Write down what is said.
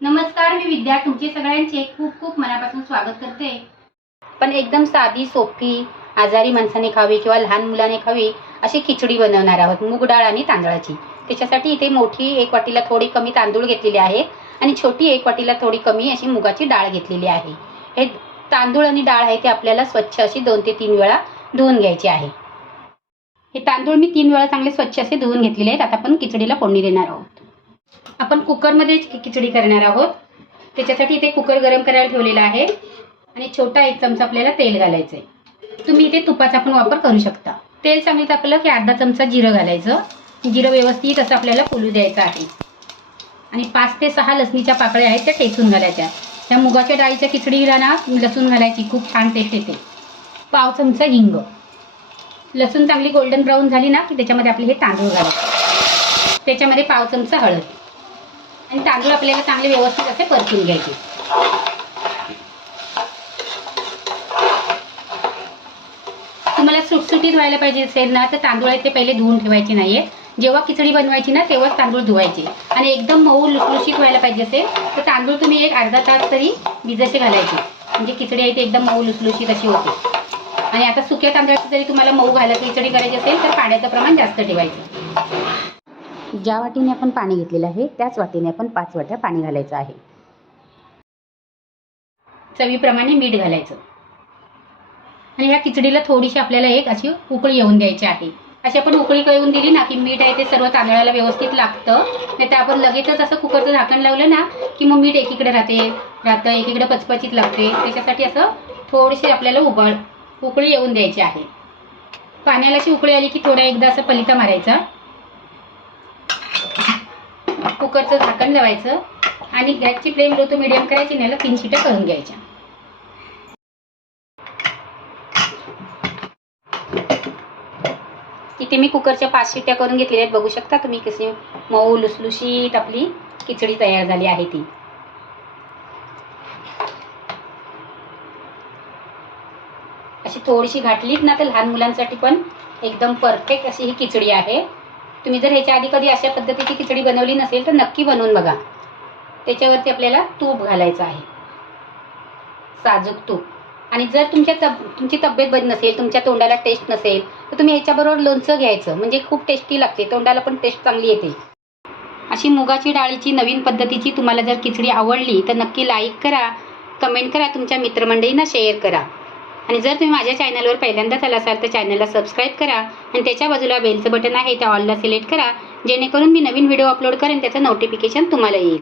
नमस्कार मी विद्या. तुमचे सगळ्यांचे खूप खूप मनापासून स्वागत करते. पण एकदम साधी सोपी आजारी माणसाने खावी किंवा लहान मुलाने खावी अशी खिचडी बनवणार आहोत मूग डाळ आणि तांदळाची. त्याच्यासाठी इथे मोठी एक वाटीला थोडी कमी तांदूळ घेतलेले आहे आणि छोटी एक वाटीला थोडी कमी अशी मुगाची डाळ घेतलेली आहे. हे तांदूळ आणि डाळ आहे ते आपल्याला स्वच्छ अशी दोन ते तीन वेळा धुवून घ्यायची आहे. हे तांदूळ मी तीन वेळा चांगले स्वच्छ असे धुवून घेतलेले आहेत. आता आपण खिचडीला फोडणी देणार आहोत. आपण कुकरमध्ये खिचडी करणार आहोत. त्याच्यासाठी इथे कुकर गरम करायला ठेवलेला आहे. आणि छोटा एक चमचा आपल्याला तेल घालायचं आहे तुम्ही इथे तुपाचा पण वापर करू शकता. तेल चांगलं टाकलं की अर्धा चमचा जिरं घालायचं. जिरं व्यवस्थित असं आपल्याला फुलू द्यायचं आहे. आणि पाच ते सहा लसणीच्या पाकळ्या आहेत त्या टेचून घालायच्या. त्या मुगाच्या डाळीच्या खिचडीला ना लसूण घालायची खूप छान टेस्ट येते. पाव चमचा हिंग. लसूण चांगली गोल्डन ब्राऊन झाली ना की त्याच्यामध्ये आपले हे तांदूळ घालायचे. त्याच्यामध्ये पाव चमचा हळद. आणि तांदूळ आपल्याला चांगले व्यवस्थित असे परतून घ्यायचे. तुम्हाला सुटसुटीत व्हायला पाहिजे असेल ना तर तांदूळ आहे ते पहिले धुवून ठेवायचे नाहीये. जेव्हा खिचडी बनवायची ना तेव्हाच तांदूळ धुवायचे. आणि एकदम मऊ लुसलुशीत व्हायला पाहिजे असेल तर तांदूळ तुम्ही एक अर्धा तास तरी भिजसे घालायचे. म्हणजे खिचडी आहे ती एकदम मऊ लुसलुशीत अशी होते. आणि आता सुक्या तांदळाची जरी तुम्हाला मऊ घालायची खिचडी करायची असेल तर पाण्याचं प्रमाण जास्त ठेवायचं. ज्या वाटीने आपण पाणी घेतलेलं आहे त्याच वाटीने आपण पाच वाट्या पाणी घालायचं आहे. चवीप्रमाणे मीठ घालायचं. आणि ह्या खिचडीला थोडीशी आपल्याला एक अशी उकळी येऊन द्यायची आहे. अशी आपण उकळी येऊन दिली ना की मीठ आहे ते सर्व तांदळाला व्यवस्थित लागतं. नाही तर आपण लगेचच असं कुकरचं झाकण लावलं ना की मग मीठ एकीकडे राहते राहतं एकीकडे पचपचीत लागते. त्याच्यासाठी असं थोडीशी आपल्याला उकळ उकळी येऊन द्यायची आहे. पाण्याला अशी उकळी आली की थोडा एकदा असं पलिता मारायचा. कुकरचं झाकण लावायचं आणि गॅसची फ्लेम लो टू मिडियम करायची आणि याला तीन शिट्या करून घ्यायच्या. इथे मी कुकरच्या पाच शिट्या करून घेतलेल्या आहेत. बघू शकता तुम्ही कशी मऊ लुसलुशीत आपली खिचडी तयार झाली आहे ती. अशी थोडीशी घाटलीत ना तर लहान मुलांसाठी पण एकदम परफेक्ट अशी ही खिचडी आहे. तुम्ही जर ह्याच्या आधी कधी अशा पद्धतीची खिचडी बनवली नसेल तर नक्की बनवून बघा. त्याच्यावरती आपल्याला तूप घालायचं आहे. साजूक तूप. आणि जर तुमच्या तब तुमची तब्येत बरी नसेल तुमच्या तोंडाला टेस्ट नसेल तर तुम्ही ह्याच्याबरोबर लोणचं घ्यायचं. म्हणजे खूप टेस्टी लागते. तोंडाला पण टेस्ट चांगली येते. अशी मुगाची डाळीची नवीन पद्धतीची तुम्हाला जर खिचडी आवडली तर नक्की लाईक करा. कमेंट करा. तुमच्या मित्रमंडळींना शेअर करा. आणि जर तुम्ही माझ्या चॅनलवर पहिल्यांदाच आला असाल तर चॅनलला सबस्क्राईब करा आणि त्याच्या बाजूला बेलचं बटन आहे त्या ऑलला सिलेक्ट करा. जेणेकरून मी नवीन व्हिडिओ अपलोड करेन त्याचं नोटिफिकेशन तुम्हाला येईल.